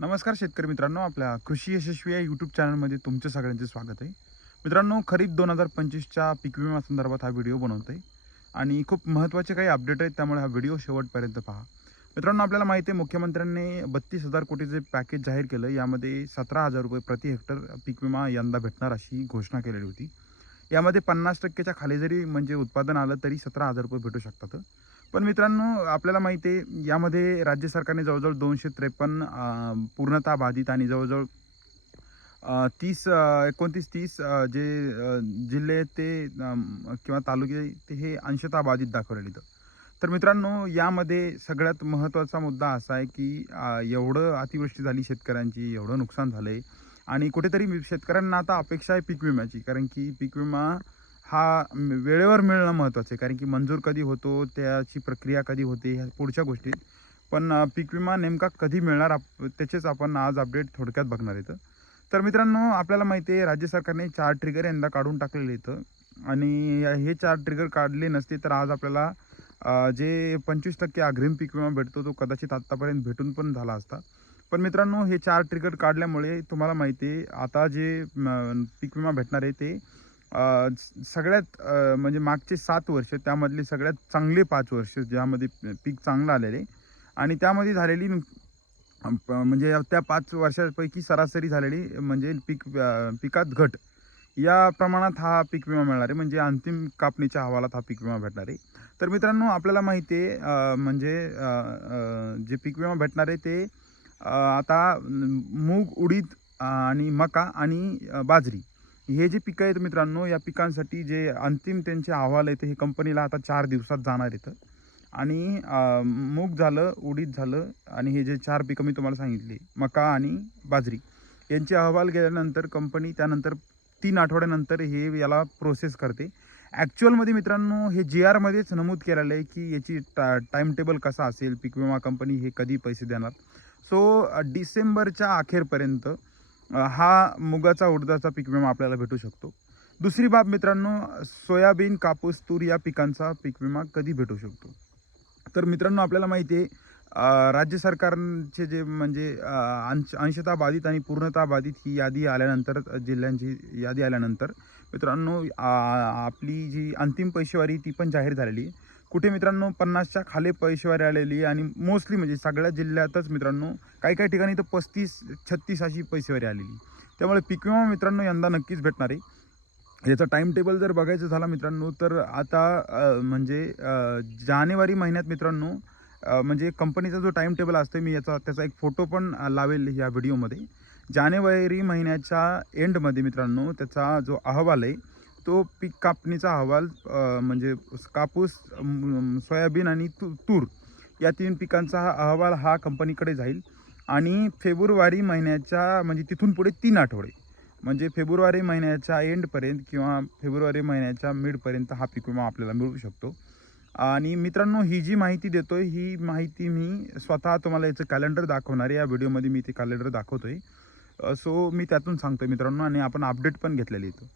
नमस्कार शेतकरी मित्रांनो आपल्या कृषी यशस्वी या यूट्यूब चॅनलमध्ये तुमचं सगळ्यांचे स्वागत आहे. मित्रांनो खरीप दोन हजार पंचवीसच्या पीक विमा संदर्भात हा व्हिडिओ बनवतो आहे आणि खूप महत्त्वाचे काही अपडेट आहेत त्यामुळे हा व्हिडिओ शेवटपर्यंत पहा. मित्रांनो आपल्याला माहिती आहे मुख्यमंत्र्यांनी बत्तीस हजार कोटीचे पॅकेज जाहीर केलं. यामध्ये सतरा हजार रुपये प्रति हेक्टर पीक विमा यंदा भेटणार अशी घोषणा केलेली होती. यामध्ये पन्नास टक्केच्या खाली जरी म्हणजे उत्पादन आलं तरी सतरा हजार रुपये भेटू शकतात. पण मित्रांनो आपल्याला माहिती आहे यामध्ये राज्य सरकारने जवळजवळ दोनशे त्रेपन्न पूर्णतः बाधित आणि जवळजवळ तीस एकोणतीस तीस जे जिल्हे ते किंवा तालुके ते हे अंशतः बाधित दाखवलेले इथं तर मित्रांनो यामध्ये सगळ्यात महत्त्वाचा मुद्दा असा आहे की एवढं अतिवृष्टी झाली शेतकऱ्यांची एवढं नुकसान झालं आहे आणि कुठेतरी शेतकऱ्यांना आता अपेक्षा आहे पीक विम्याची कारण की पीक विमा हा वेळेवर मिळणं महत्त्वाचं आहे. कारण की मंजूर कधी होतो त्याची प्रक्रिया कधी होते ह्या पुढच्या गोष्टी. पण पीक विमा नेमका कधी मिळणार आप त्याचेच आपण आज अपडेट थोडक्यात बघणार आहेत. तर मित्रांनो आपल्याला माहिती आहे राज्य सरकारने चार ट्रिगर यंदा काढून टाकलेले इथं आणि या- हे चार ट्रिगर काढले नसते तर आज आपल्याला जे पंचवीस टक्के अग्रिम पीक विमा भेटतो तो कदाचित आत्तापर्यंत भेटून पण झाला असता. पण मित्रांनो हे चार ट्रिगर काढल्यामुळे तुम्हाला माहिती आहे आता जे पीक विमा भेटणार आहे ते सगळ्यात म्हणजे मागचे सात वर्ष त्यामधले सगळ्यात चांगले पाच वर्ष ज्यामध्ये पीक चांगलं आलेले. आणि त्यामध्ये झालेली प- म्हणजे त्या पाच वर्षापैकी सरासरी झालेली म्हणजे पीक पिकात घट. या प्रमाणात हा पीक विमा मिळणार आहे म्हणजे अंतिम कापणीच्या अहवालात हा पीक विमा भेटणार. आहे तर मित्रांनो आपल्याला माहिती आहे म्हणजे जे पीक विमा भेटणार आहे ते आता मूग उडीद आणि मका आणि बाजरी. हे जे पिकं आहेत मित्रांनो या पिकांसाठी जे अंतिम त्यांचे अहवाल आहेत हे कंपनीला आता चार दिवसात जाणार आहेत. आणि मूग झालं उडीद झालं आणि हे जे चार पिकं मी तुम्हाला सांगितली मका आणि बाजरी यांचे अहवाल गेल्यानंतर कंपनी त्यानंतर तीन आठवड्यानंतर हे याला प्रोसेस करते. ॲक्च्युअलमध्ये मित्रांनो हे जी आरमध्येच नमूद केलेलं आहे की याची टा टाईम टेबल कसा असेल पीक विमा कंपनी हे कधी पैसे देणार? सो डिसेंबरच्या अखेरपर्यंत हा मुगाचा उडदाचा पीक विमा आपल्याला भेटू शकतो. दुसरी बाब मित्रांनो सोयाबीन कापूस तूर या पिकांचा पीक विमा कधी भेटू शकतो? तर मित्रांनो आपल्याला माहिती आहे राज्य सरकारचे जे म्हणजे अंश अंशता बाधित आणि पूर्णता बाधित ही यादी आल्यानंतर जिल्ह्यांची यादी आल्यानंतर मित्रांनो आपली जी अंतिम पैशेवारी ती पण जाहीर झालेली आहे. कुठे मित्रांनो पन्नासच्या खाली पैशेवारी आलेली आणि मोस्टली म्हणजे सगळ्या जिल्ह्यातच मित्रांनो काही काही ठिकाणी तर पस्तीस छत्तीस अशी पैसेवारी आलेली त्यामुळे पीक विमा मित्रांनो यंदा नक्कीच भेटणार आहे. याचा टाईम टेबल जर बघायचं झाला मित्रांनो तर आता म्हणजे जानेवारी महिन्यात मित्रांनो म्हणजे कंपनीचा जो टाईम टेबल असतो मी याचा त्याचा एक फोटो पण लावेल या व्हिडिओमध्ये जानेवारी महिन्याच्या एंडमध्ये मित्रांनो त्याचा जो अहवाल आहे तो पीक कापणीचा अहवाल म्हणजे कापूस सोयाबीन आणि तू तूर या तीन पिकांचा हा अहवाल हा कंपनीकडे जाईल. आणि फेब्रुवारी महिन्याच्या म्हणजे तिथून पुढे तीन आठवडे म्हणजे फेब्रुवारी महिन्याच्या एंडपर्यंत किंवा फेब्रुवारी महिन्याच्या मिडपर्यंत हा पीक विमा आपल्याला मिळू शकतो. आणि मित्रांनो ही जी माहिती देतो आहे ही माहिती मी स्वतः तुम्हाला याचं कॅलेंडर दाखवणार आहे. या व्हिडिओमध्ये मी ते कॅलेंडर दाखवतो आहे सो मी त्यातून सांगतो मित्रांनो आणि आपण अपडेट पण घेतलेली येतो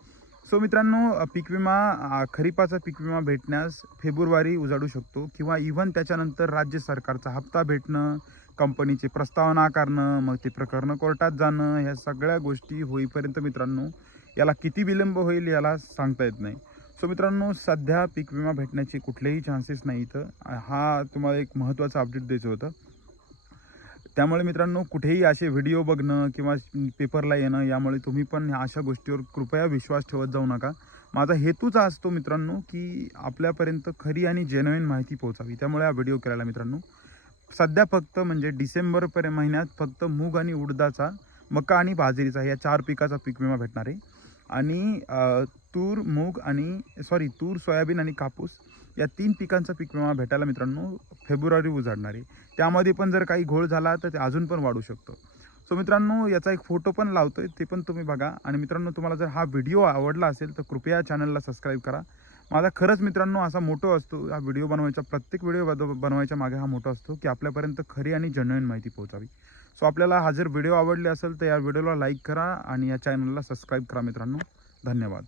सो मित्रांनो पीक विमा खरीपाचा पीक विमा भेटण्यास फेब्रुवारी उजाडू शकतो किंवा इव्हन त्याच्यानंतर राज्य सरकारचा हप्ता भेटणं कंपनीचे प्रस्ताव नाकारणं मग ते प्रकरणं कोर्टात जाणं ह्या सगळ्या गोष्टी होईपर्यंत मित्रांनो याला किती विलंब होईल याला सांगता येत नाही. सो मित्रांनो सध्या पीक विमा भेटण्याचे कुठलेही चान्सेस नाही इथं हा तुम्हाला एक महत्त्वाचं अपडेट द्यायचं होतं. त्यामुळे मित्रांनो कुठेही असे व्हिडिओ बघणं किंवा पेपरला येणं यामुळे तुम्ही पण ह्या अशा गोष्टीवर कृपया विश्वास ठेवत जाऊ नका. माझा हेतूच असतो मित्रांनो की आपल्यापर्यंत खरी आणि जेन्युइन माहिती पोहोचावी. त्यामुळे हा व्हिडिओ करायला मित्रांनो. सध्या फक्त म्हणजे डिसेंबर महिन्यात फक्त मूग आणि उडदाचा मका आणि बाजरीचा या चार पिकाचा पीक विमा भेटणार आहे. आणि तूर मूग आणि सॉरी तूर सोयाबीन आणि कापूस या तीन पिकांचा पीक विमा भेटायला मित्रांनो फेब्रुवारी उजाडणार आहे. त्यामध्ये पण जर काही घोळ झाला तर ते अजून पण वाढू शकतो. सो मित्रांनो याचा एक फोटो पण लावतोय ते पण तुम्ही बघा. आणि मित्रांनो तुम्हाला जर हा व्हिडिओ आवडला असेल तर कृपया चॅनलला सबस्क्राईब करा. माझा खरंच मित्रांनो असा मोठो असतो हा व्हिडिओ बनवायचा प्रत्येक व्हिडिओ बनवायच्या मागे हा मोठा असतो की आपल्यापर्यंत खरी आणि जेन्युइन माहिती पोहोचावी. सो आपल्याला हा जर व्हिडिओ आवडले असेल तर या व्हिडिओला लाईक करा आणि या चॅनलला सबस्क्राईब करा मित्रांनो. धन्यवाद.